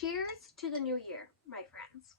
Cheers to the new year, my friends.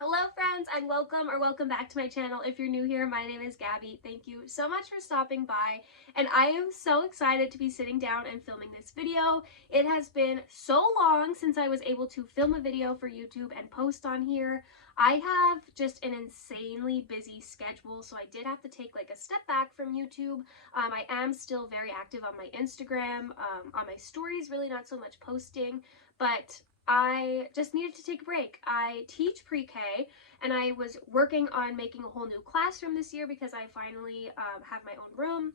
Hello friends, and welcome back to my channel. If you're new here, my name is Gabby. Thank you so much for stopping by, and I am so excited to be sitting down and filming this video. It has been so long since I was able to film a video for YouTube and post on here. I have just an insanely busy schedule, so I did have to take like a step back from YouTube. I am still very active on my Instagram, on my stories, really not so much posting, but I just needed to take a break. I teach pre-K, and I was working on making a whole new classroom this year because I finally have my own room.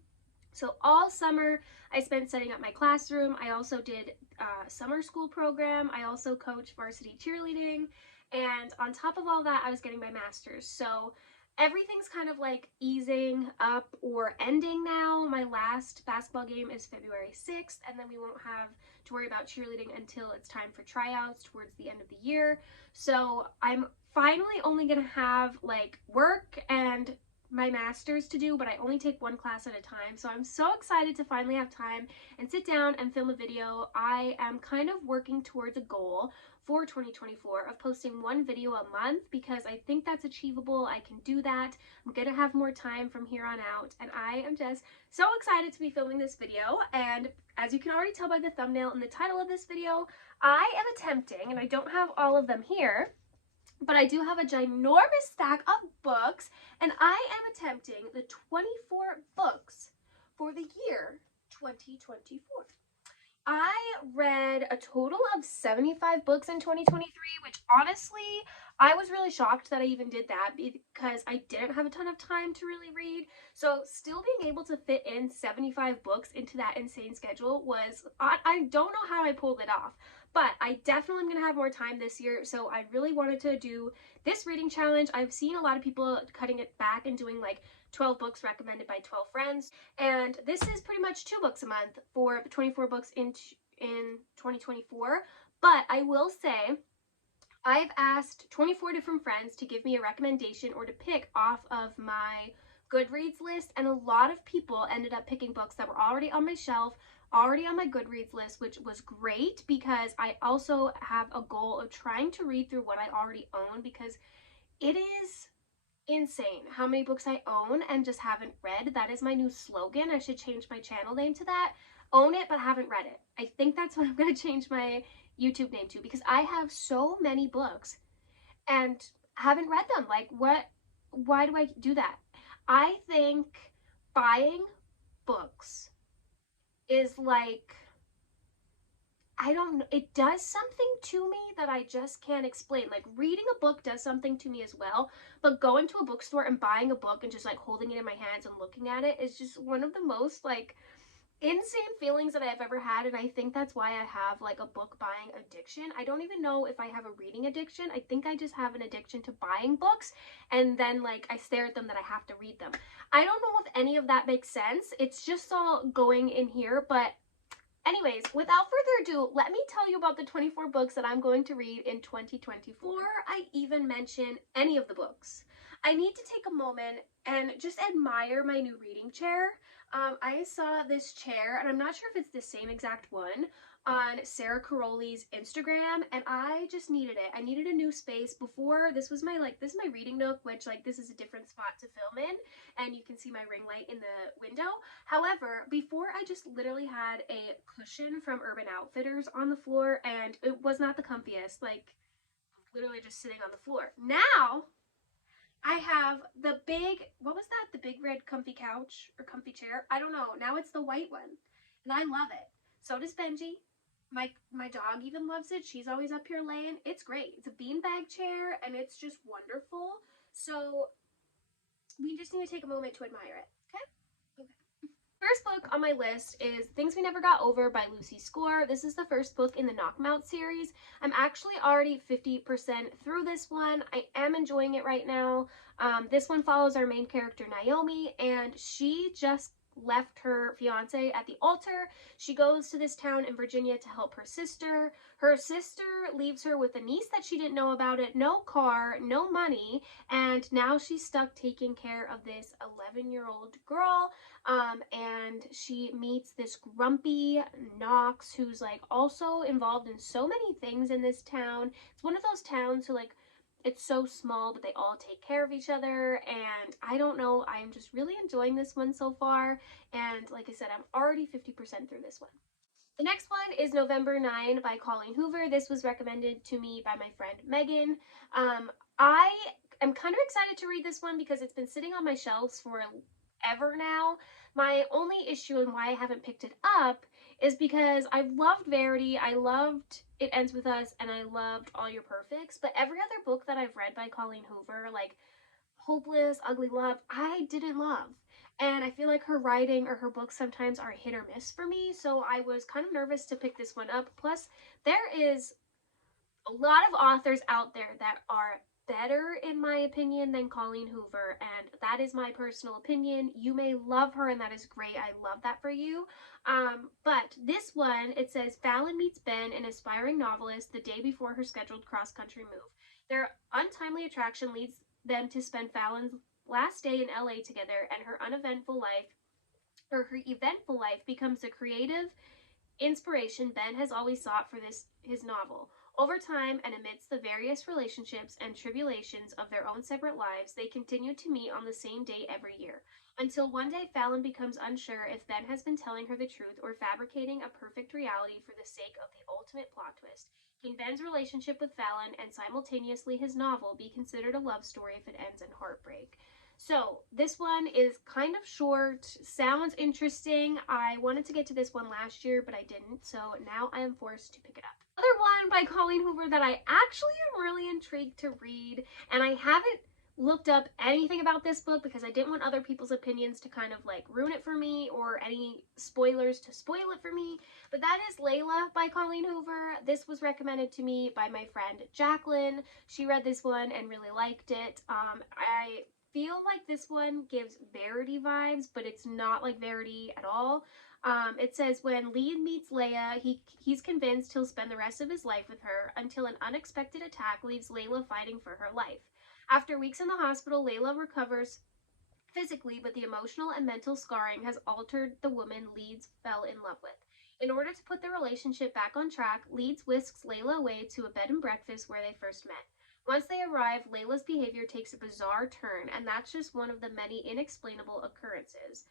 So all summer I spent setting up my classroom. I also did a summer school program. I also coach varsity cheerleading, and on top of all that, I was getting my master's. So everything's kind of like easing up or ending now. My last basketball game is February 6th, and then we won't have to worry about cheerleading until it's time for tryouts towards the end of the year. So I'm finally only gonna have like work and my master's to do, but I only take one class at a time. So I'm so excited to finally have time and sit down and film a video. I am kind of working towards a goal for 2024 of posting one video a month because I think that's achievable. I can do that. I'm gonna have more time from here on out, and I am just so excited to be filming this video. And as you can already tell by the thumbnail and the title of this video, I am attempting, and I don't have all of them here, but I do have a ginormous stack of books, and I am attempting the 24 books for the year 2024. I read a total of 75 books in 2023, which honestly, I was really shocked that I even did that because I didn't have a ton of time to really read. So still being able to fit in 75 books into that insane schedule was, I don't know how I pulled it off, but I definitely am going to have more time this year. So I really wanted to do this reading challenge. I've seen a lot of people cutting it back and doing like 12 books recommended by 12 friends, and this is pretty much 2 books a month for 24 books in 2024. But I will say I've asked 24 different friends to give me a recommendation or to pick off of my Goodreads list, and a lot of people ended up picking books that were already on my shelf, already on my Goodreads list, which was great because I also have a goal of trying to read through what I already own, because it is insane how many books I own and just haven't read. That is my new slogan. I should change my channel name to that. Own it but haven't read it. I think that's what I'm going to change my YouTube name to, because I have so many books and haven't read them. Like, why do I do that? I think buying books is like, I don't know, it does something to me that I just can't explain. Like, reading a book does something to me as well, but going to a bookstore and buying a book and just like holding it in my hands and looking at it is just one of the most like insane feelings that I've ever had. And I think that's why I have like a book buying addiction. I don't even know if I have a reading addiction. I think I just have an addiction to buying books, and then like I stare at them that I have to read them. I don't know if any of that makes sense. It's just all going in here, but anyways, without further ado, let me tell you about the 24 books that I'm going to read in 2024. Before I even mention any of the books, I need to take a moment and just admire my new reading chair. I saw this chair, and I'm not sure if it's the same exact one, on Sarah Caroli's Instagram, and I just needed it. I needed a new space. Before, this was my this is my reading nook, which like this is a different spot to film in, and you can see my ring light in the window. However, before I just literally had a cushion from Urban Outfitters on the floor, and it was not the comfiest, like literally just sitting on the floor. Now I have the big, what was that? The big red comfy couch or comfy chair? I don't know. Now it's the white one, and I love it. So does Benji. My dog even loves it. She's always up here laying. It's great. It's a beanbag chair, and it's just wonderful. So we just need to take a moment to admire it. Okay? First book on my list is Things We Never Got Over by Lucy Score. This is the first book in the Knock 'Em Out series. I'm actually already 50% through this one. I am enjoying it right now. This one follows our main character, Naomi, and she just left her fiance at the altar. She goes to this town in Virginia to help her sister. Her sister leaves her with a niece that she didn't know about it, no car, no money, and now she's stuck taking care of this 11-year-old girl. And she meets this grumpy Knox who's like also involved in so many things in this town. It's one of those towns who like, it's so small, but they all take care of each other, and I don't know, I'm just really enjoying this one so far, and like I said, I'm already 50% through this one. The next one is November 9 by Colleen Hoover. This was recommended to me by my friend Megan. I am kind of excited to read this one because it's been sitting on my shelves forever now. My only issue and why I haven't picked it up is because I've loved Verity, I loved It Ends With Us, and I loved All Your Perfects, but every other book that I've read by Colleen Hoover, like Hopeless, Ugly Love, I didn't love. And I feel like her writing or her books sometimes are hit or miss for me, so I was kind of nervous to pick this one up. Plus, there is a lot of authors out there that are better, in my opinion, than Colleen Hoover, and that is my personal opinion. You may love her, and that is great. I love that for you. But this one, it says, Fallon meets Ben, an aspiring novelist, the day before her scheduled cross-country move. Their untimely attraction leads them to spend Fallon's last day in LA together, and her eventful life becomes the creative inspiration Ben has always sought for his novel. Over time, and amidst the various relationships and tribulations of their own separate lives, they continue to meet on the same day every year, until one day Fallon becomes unsure if Ben has been telling her the truth or fabricating a perfect reality for the sake of the ultimate plot twist. Can Ben's relationship with Fallon and simultaneously his novel be considered a love story if it ends in heartbreak? So this one is kind of short, sounds interesting. I wanted to get to this one last year, but I didn't, so now I am forced to pick it up. Another one by Colleen Hoover that I actually am really intrigued to read, and I haven't looked up anything about this book because I didn't want other people's opinions to kind of like ruin it for me or any spoilers to spoil it for me, but that is Layla by Colleen Hoover. This was recommended to me by my friend Jacqueline. She read this one and really liked it. I feel like this one gives Verity vibes, but it's not like Verity at all. It says, when Lee meets Leia, he's convinced he'll spend the rest of his life with her until an unexpected attack leaves Layla fighting for her life. After weeks in the hospital, Layla recovers physically, but the emotional and mental scarring has altered the woman Leeds fell in love with. In order to put the relationship back on track, Leeds whisks Layla away to a bed and breakfast where they first met. Once they arrive, Layla's behavior takes a bizarre turn, and that's just one of the many inexplainable occurrences.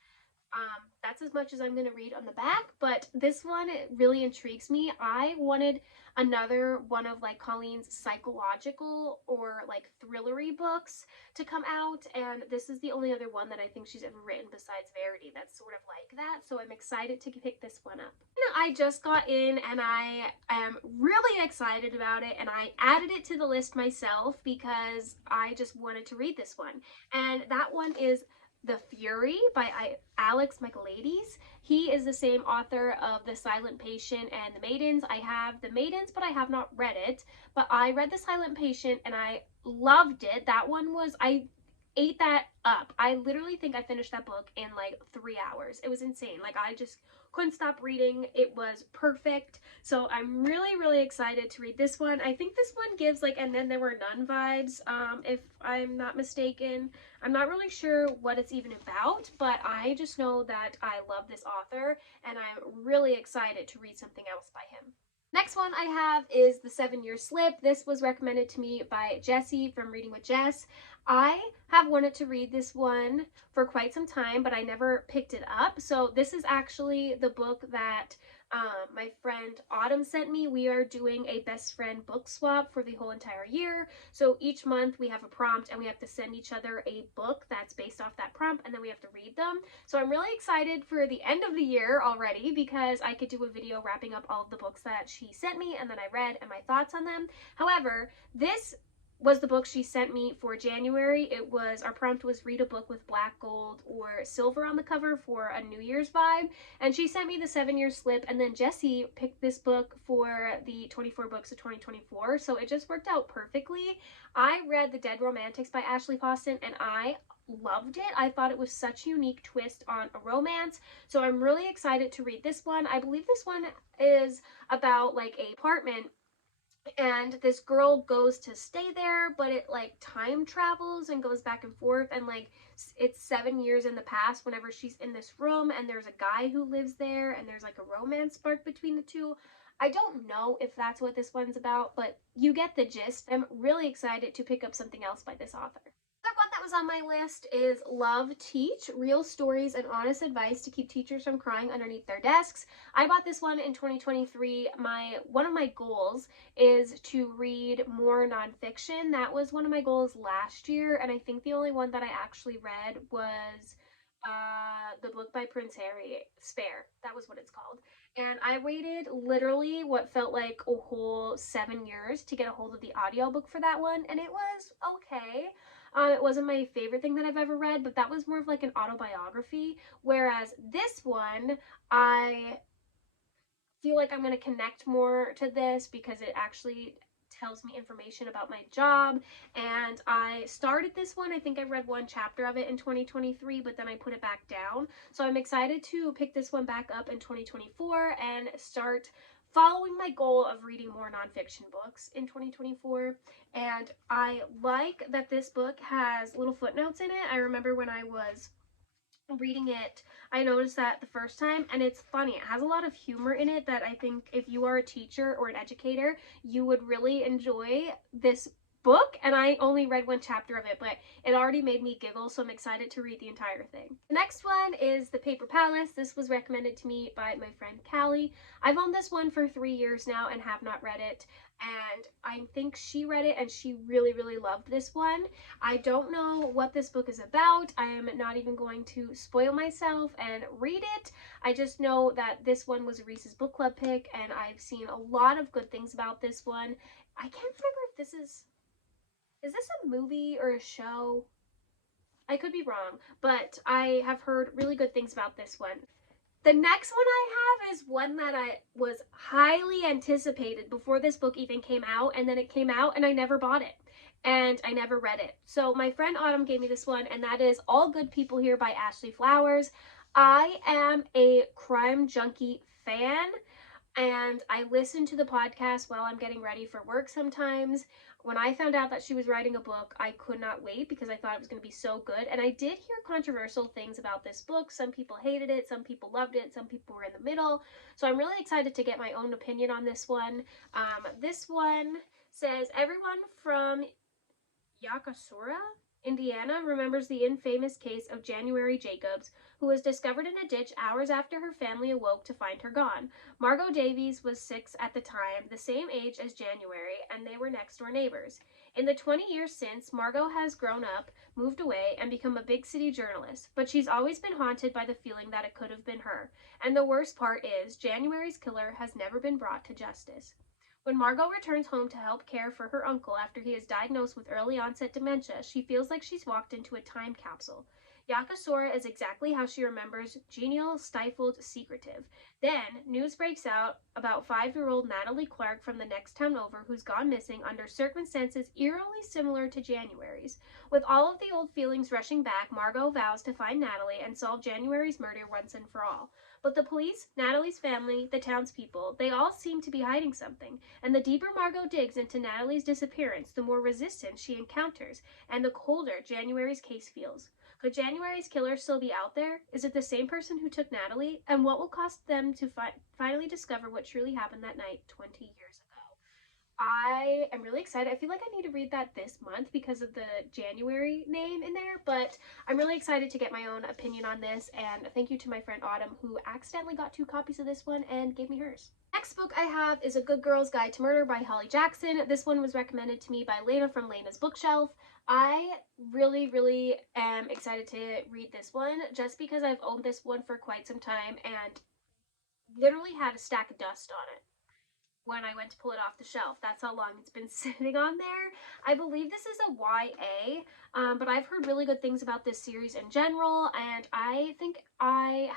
That's as much as I'm going to read on the back, but this one really intrigues me. I wanted another one of like Colleen's psychological or like thrillery books to come out, and this is the only other one that I think she's ever written besides Verity that's sort of like that, so I'm excited to pick this one up. I just got in and I am really excited about it, and I added it to the list myself because I just wanted to read this one, and that one is The Fury by Alex Michaelides. He is the same author of The Silent Patient and The Maidens. I have The Maidens, but I have not read it. But I read The Silent Patient and I loved it. That one was, I ate that up. I literally think I finished that book in like 3 hours. It was insane. Like I just couldn't stop reading. It was perfect. So I'm really, really excited to read this one. I think this one gives like And Then There Were None vibes, if I'm not mistaken. I'm not really sure what it's even about, but I just know that I love this author and I'm really excited to read something else by him. Next one I have is The 7-Year Slip. This was recommended to me by Jessie from Reading with Jess. I have wanted to read this one for quite some time, but I never picked it up. So this is actually the book that my friend Autumn sent me. We are doing a best friend book swap for the whole entire year. So each month we have a prompt and we have to send each other a book that's based off that prompt, and then we have to read them. So I'm really excited for the end of the year already because I could do a video wrapping up all of the books that she sent me and then I read and my thoughts on them. However, this was the book she sent me for January. It was, our prompt was read a book with black, gold, or silver on the cover for a New Year's vibe. And she sent me The 7-Year Slip, and then Jessie picked this book for the 24 books of 2024. So it just worked out perfectly. I read The Dead Romantics by Ashley Poston, and I loved it. I thought it was such a unique twist on a romance. So I'm really excited to read this one. I believe this one is about like a apartment, and this girl goes to stay there, but it like time travels and goes back and forth, and like it's 7 years in the past whenever she's in this room, and there's a guy who lives there, and there's like a romance spark between the two. I don't know if that's what this one's about, but you get the gist. I'm really excited to pick up something else by this author. Another one that was on my list is Love Teach, Real Stories and Honest Advice to Keep Teachers from Crying Underneath Their Desks. I bought this one in 2023. One of my goals is to read more nonfiction. That was one of my goals last year, and I think the only one that I actually read was the book by Prince Harry, Spare. That was what it's called. And I waited literally what felt like a whole 7 years to get a hold of the audiobook for that one, and it was okay. It wasn't my favorite thing that I've ever read, but that was more of like an autobiography, whereas this one, I feel like I'm going to connect more to this because it actually tells me information about my job. And I started this one, I think I read one chapter of it in 2023, but then I put it back down. So I'm excited to pick this one back up in 2024 and start following my goal of reading more nonfiction books in 2024. And I like that this book has little footnotes in it. I remember when I was reading it, I noticed that the first time, and it's funny. It has a lot of humor in it that I think if you are a teacher or an educator, you would really enjoy this book. And I only read one chapter of it, but it already made me giggle, so I'm excited to read the entire thing. The next one is The Paper Palace. This was recommended to me by my friend Callie. I've owned this one for 3 years now and have not read it, and I think she read it and she really, really loved this one. I don't know what this book is about. I am not even going to spoil myself and read it. I just know that this one was a Reese's Book Club pick, and I've seen a lot of good things about this one. I can't remember if this is this a movie or a show? I could be wrong, but I have heard really good things about this one. The next one I have is one that I was highly anticipated before this book even came out, and then it came out and I never bought it and I never read it. So my friend Autumn gave me this one, and that is All Good People Here by Ashley Flowers. I am a crime junkie fan, and I listen to the podcast while I'm getting ready for work sometimes. When I found out that she was writing a book, I could not wait because I thought it was going to be so good. And I did hear controversial things about this book. Some people hated it, some people loved it, some people were in the middle. So I'm really excited to get my own opinion on this one. This one says, everyone from Yakasura, Indiana, remembers the infamous case of January Jacobs, who was discovered in a ditch hours after her family awoke to find her gone. Margot Davies was 6 at the time, the same age as January, and they were next-door neighbors. In the 20 years since, Margot has grown up, moved away, and become a big city journalist, but she's always been haunted by the feeling that it could have been her. And the worst part is, January's killer has never been brought to justice. When Margot returns home to help care for her uncle after he is diagnosed with early onset dementia, she feels like she's walked into a time capsule. Yakasura is exactly how she remembers: genial, stifled, secretive. Then, news breaks out about 5-year-old Natalie Clark from the next town over, who's gone missing under circumstances eerily similar to January's. With all of the old feelings rushing back, Margot vows to find Natalie and solve January's murder once and for all. But the police, Natalie's family, the townspeople, they all seem to be hiding something. And the deeper Margot digs into Natalie's disappearance, the more resistance she encounters, and the colder January's case feels. Could January's killer still be out there? Is it the same person who took Natalie? And what will cost them to finally discover what truly happened that night 20 years ago? I am really excited. I feel like I need to read that this month because of the January name in there, but I'm really excited to get my own opinion on this, and thank you to my friend Autumn, who accidentally got 2 copies of this one and gave me hers. Next book I have is A Good Girl's Guide to Murder by Holly Jackson. This one was recommended to me by Lena from Lena's Bookshelf. I really, really am excited to read this one just because I've owned this one for quite some time and literally had a stack of dust on it when I went to pull it off the shelf. That's how long it's been sitting on there. I believe this is a YA, but I've heard really good things about this series in general, and I think I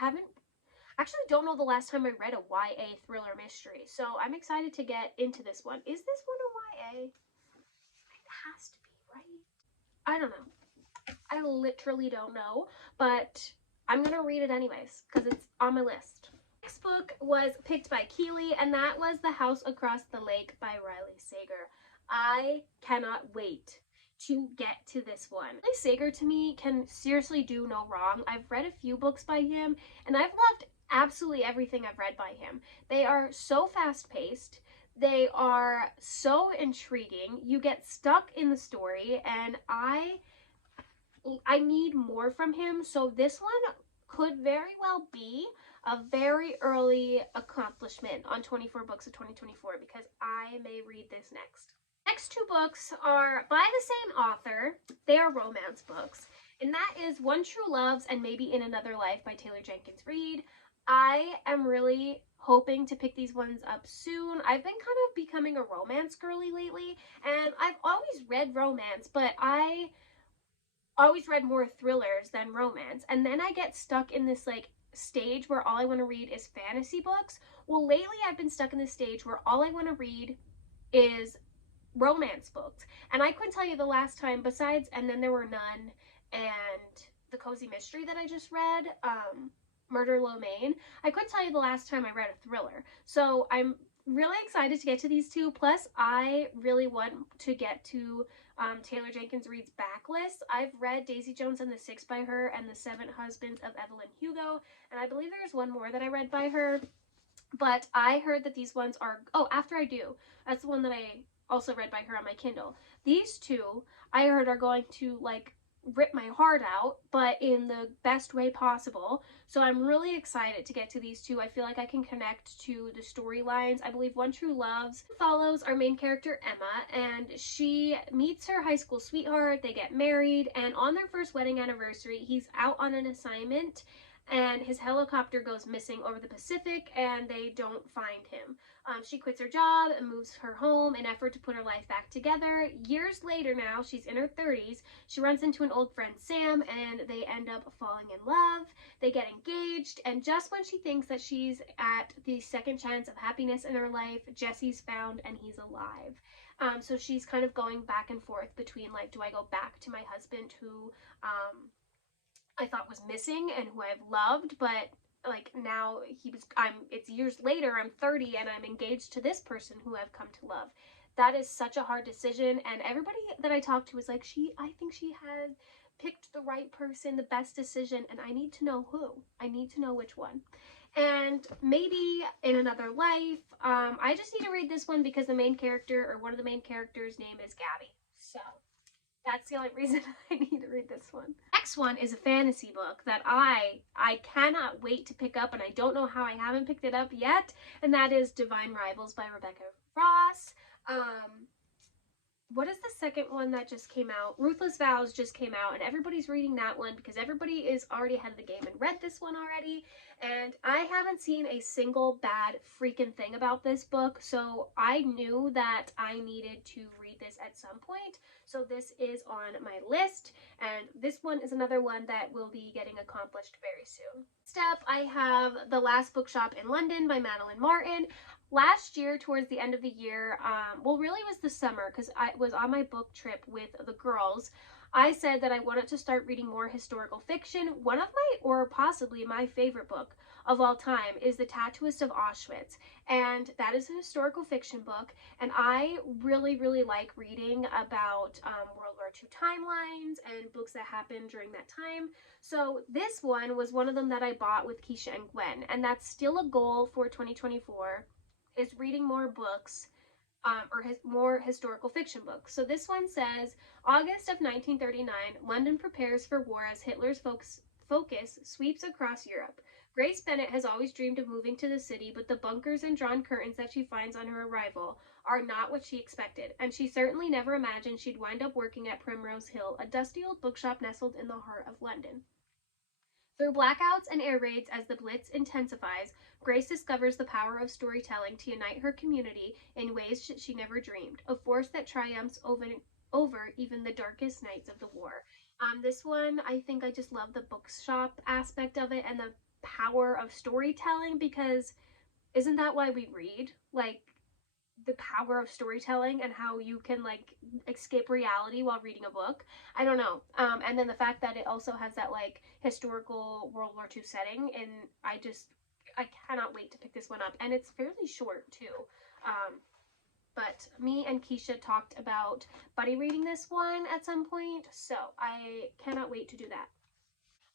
don't know the last time I read a YA thriller mystery, so I'm excited to get into this one. Is this one a YA? It has to be, right? I don't know. I I literally don't know, but I'm gonna read it anyways because it's on my list. Next book was picked by Keely, and that was The House Across the Lake by Riley Sager. I cannot wait to get to this one. Riley Sager to me can seriously do no wrong. I've read a few books by him, and I've loved absolutely everything I've read by him. They are so fast-paced. They are so intriguing. You get stuck in the story, and I need more from him. So this one could very well be a very early accomplishment on 24 Books of 2024 because I may read this next. Next two books are by the same author. They are romance books, and that is One True Loves and Maybe in Another Life by Taylor Jenkins Reid. I am really hoping to pick these ones up soon. I've been kind of becoming a romance girly lately, and I've always read romance, but I always read more thrillers than romance. And then I get stuck in this like stage where all I want to read is fantasy books. Well, lately I've been stuck in this stage where all I want to read is romance books. And I couldn't tell you the last time, besides And Then There Were None and The Cozy Mystery that I just read, Murder Lo Mein, I couldn't tell you the last time I read a thriller. So I'm really excited to get to these two. Plus, I really want to get to Taylor Jenkins Reid's backlist. I've read Daisy Jones and the Six by her and The Seven Husbands of Evelyn Hugo, and I believe there's one more that I read by her. But I heard that these ones are, oh, After I Do. That's the one that I also read by her on my Kindle. These two I heard are going to like rip my heart out, but in the best way possible. So I'm really excited to get to these two. I feel like I can connect to the storylines. I believe One True Loves follows our main character Emma, and she meets her high school sweetheart. They get married, and on their first wedding anniversary, he's out on an assignment and his helicopter goes missing over the Pacific, and they don't find him. She quits her job and moves her home in an effort to put her life back together. Years later now, she's in her 30s, she runs into an old friend, Sam, and they end up falling in love. They get engaged, and just when she thinks that she's at the second chance of happiness in her life, Jesse's found and he's alive. So she's kind of going back and forth between, like, do I go back to my husband who I thought was missing and who I've loved, but like now it's years later, I'm 30 and I'm engaged to this person who I've come to love. That is such a hard decision, and everybody that I talked to was like, I think she had picked the right person, the best decision, and I need to know who. I need to know which one. And maybe in another life, I just need to read this one because the main character, or one of the main characters' name is Gabby. So that's the only reason I need to read this one. Next one is a fantasy book that I cannot wait to pick up, and I don't know how I haven't picked it up yet, and that is Divine Rivals by Rebecca Ross. What is the second one that just came out? Ruthless Vows just came out, and everybody's reading that one because everybody is already ahead of the game and read this one already, and I haven't seen a single bad freaking thing about this book, so I knew that I needed to read this at some point. So this is on my list, and this one is another one that will be getting accomplished very soon. Next up, I have The Last Bookshop in London by Madeline Martin. Last year, towards the end of the year, well, really it was the summer because I was on my book trip with the girls. I said that I wanted to start reading more historical fiction. One of my, or possibly my favorite book of all time is The Tattooist of Auschwitz, and that is a historical fiction book, and I really, really like reading about World War II timelines and books that happened during that time. So this one was one of them that I bought with Keisha and Gwen, and that's still a goal for 2024, is reading more books, more historical fiction books. So this one says, August of 1939, London prepares for war as Hitler's focus sweeps across Europe. Grace Bennett has always dreamed of moving to the city, but the bunkers and drawn curtains that she finds on her arrival are not what she expected, and she certainly never imagined she'd wind up working at Primrose Hill, a dusty old bookshop nestled in the heart of London. Through blackouts and air raids as the Blitz intensifies, Grace discovers the power of storytelling to unite her community in ways she never dreamed, a force that triumphs over even the darkest nights of the war. This one, I think I just love the bookshop aspect of it and the power of storytelling, because isn't that why we read? Like, the power of storytelling and how you can like escape reality while reading a book. I don't know. And then the fact that it also has that like historical World War II setting, and I cannot wait to pick this one up. And it's fairly short too. But me and Keisha talked about buddy reading this one at some point, so I cannot wait to do that.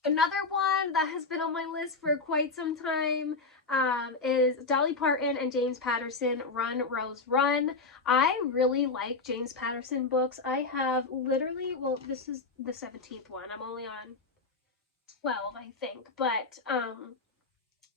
Another one that has been on my list for quite some time is Dolly Parton and James Patterson, Run, Rose, Run. I really like James Patterson books. I have literally, well, this is the 17th one. I'm only on 12, I think. But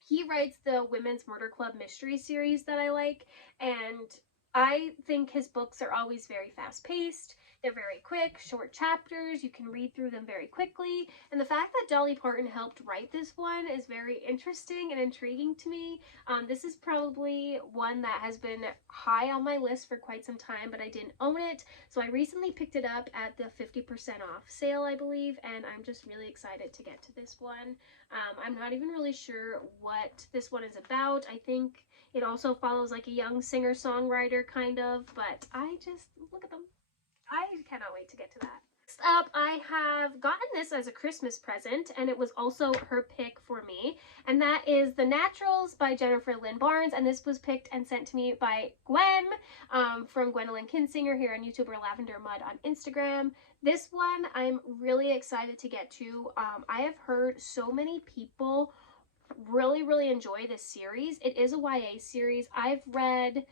he writes the Women's Murder Club mystery series that I like, and I think his books are always very fast-paced. They're very quick, short chapters. You can read through them very quickly. And the fact that Dolly Parton helped write this one is very interesting and intriguing to me. This is probably one that has been high on my list for quite some time, but I didn't own it. So I recently picked it up at the 50% off sale, I believe, and I'm just really excited to get to this one. I'm not even really sure what this one is about. I think it also follows like a young singer-songwriter kind of, but I just, look at them. I cannot wait to get to that. Next up, I have gotten this as a Christmas present, and it was also her pick for me, and that is The Naturals by Jennifer Lynn Barnes, and this was picked and sent to me by Gwen from Gwendolyn Kinsinger here on YouTube, or Lavender Mud on Instagram. This one I'm really excited to get to. I have heard so many people really enjoy this series. It is a YA series. I've read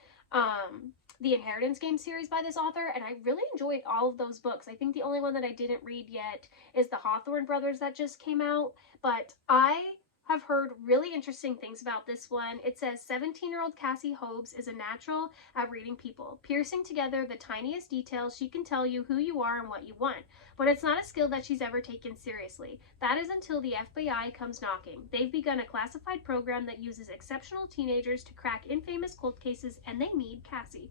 the Inheritance Game series by this author, and I really enjoyed all of those books. I think the only one that I didn't read yet is the Hawthorne Brothers that just came out, but I have heard really interesting things about this one. It says 17-year-old Cassie Hobbs is a natural at reading people, piercing together the tiniest details. She can tell you who you are and what you want, but it's not a skill that she's ever taken seriously. That is until the FBI comes knocking. They've begun a classified program that uses exceptional teenagers to crack infamous cold cases, and they need Cassie.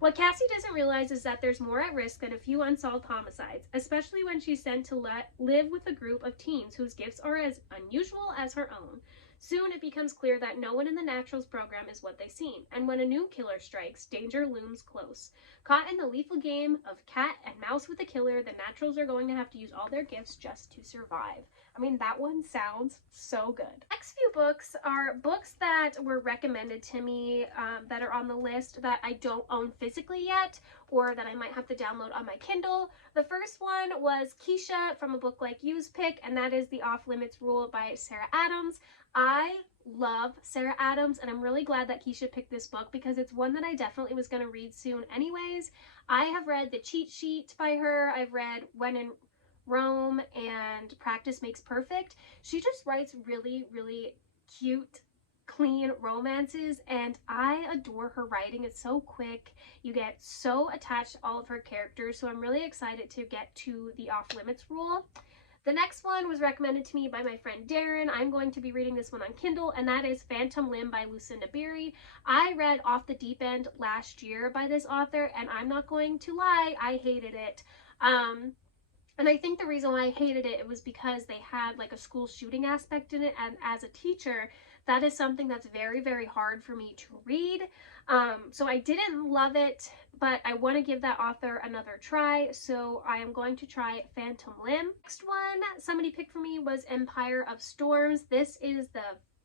What Cassie doesn't realize is that there's more at risk than a few unsolved homicides, especially when she's sent to live with a group of teens whose gifts are as unusual as her own. Soon it becomes clear that no one in the Naturals program is what they seem, and when a new killer strikes, danger looms close. Caught in the lethal game of cat and mouse with a killer, the Naturals are going to have to use all their gifts just to survive. I mean, that one sounds so good. Next few books are books that were recommended to me that are on the list that I don't own physically yet, or that I might have to download on my Kindle. The first one was Keisha from A Book Like You's pick, and that is The Off Limits Rule by Sarah Adams. I love Sarah Adams, and I'm really glad that Keisha picked this book because it's one that I definitely was going to read soon anyways. I have read The Cheat Sheet by her. I've read When in Rome and Practice Makes Perfect. She just writes really cute, clean romances, and I adore her writing. It's so quick. You get so attached to all of her characters, so I'm really excited to get to The Off Limits Rule. The next one was recommended to me by my friend Darren. I'm going to be reading this one on Kindle, and that is Phantom Limb by Lucinda Beery. I read Off the Deep End last year by this author, and I'm not going to lie, I hated it. And I think the reason why I hated it was because they had like a school shooting aspect in it, and as a teacher, that is something that's very hard for me to read. So I didn't love it, but I want to give that author another try, so I am going to try Phantom Limb. Next one somebody picked for me was Empire of Storms. This is the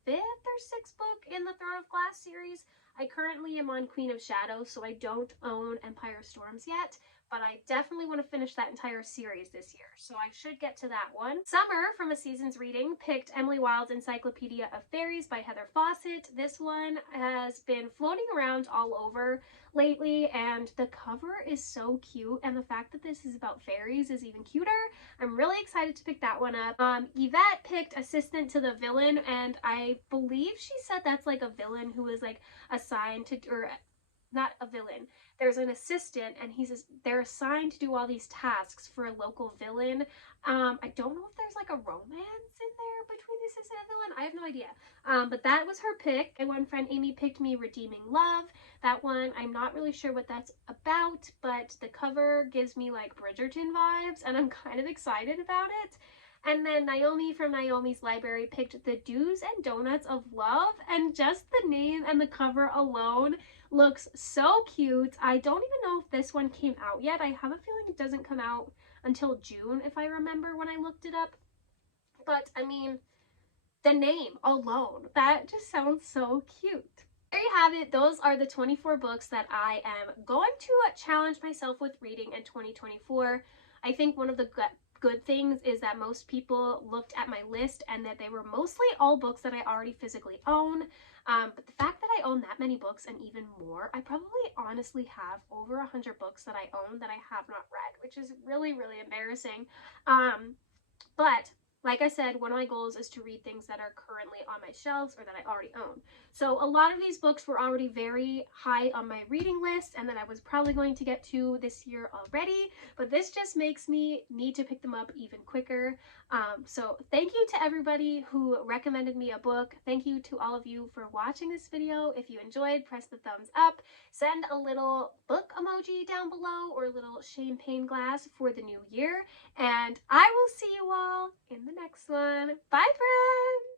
5th or 6th book in the Throne of Glass series. I currently am on Queen of Shadows, so I don't own Empire of Storms yet, but I definitely want to finish that entire series this year, so I should get to that one. Summer from A Season's Reading picked Emily Wilde's Encyclopedia of Fairies by Heather Fawcett. This one has been floating around all over lately, and the cover is so cute, and the fact that this is about fairies is even cuter. I'm really excited to pick that one up. Yvette picked Assistant to the Villain, and I believe she said that's like a villain who is like assigned to, or not a villain, there's an assistant, and they're assigned to do all these tasks for a local villain. I don't know if there's like a romance in there between the assistant and villain. I have no idea. But that was her pick. My one friend Amy picked me Redeeming Love. That one, I'm not really sure what that's about, but the cover gives me like Bridgerton vibes, and I'm kind of excited about it. And then Naomi from Naomi's Library picked The Do's and Donuts of Love, and just the name and the cover alone looks so cute. I don't even know if this one came out yet. I have a feeling it doesn't come out until June, if I remember when I looked it up. But I mean, the name alone, that just sounds so cute. There you have it. Those are the 24 books that I am going to challenge myself with reading in 2024. I think one of the good things is that most people looked at my list and that they were mostly all books that I already physically own. But the fact that I own that many books and even more, I probably honestly have over 100 books that I own that I have not read, which is really, really embarrassing. But like I said, one of my goals is to read things that are currently on my shelves or that I already own. So a lot of these books were already very high on my reading list and that I was probably going to get to this year already, but this just makes me need to pick them up even quicker. So thank you to everybody who recommended me a book. Thank you to all of you for watching this video. If you enjoyed, press the thumbs up, send a little book emoji down below or a little champagne glass for the new year, and I will see you all in the next one. Bye, friends!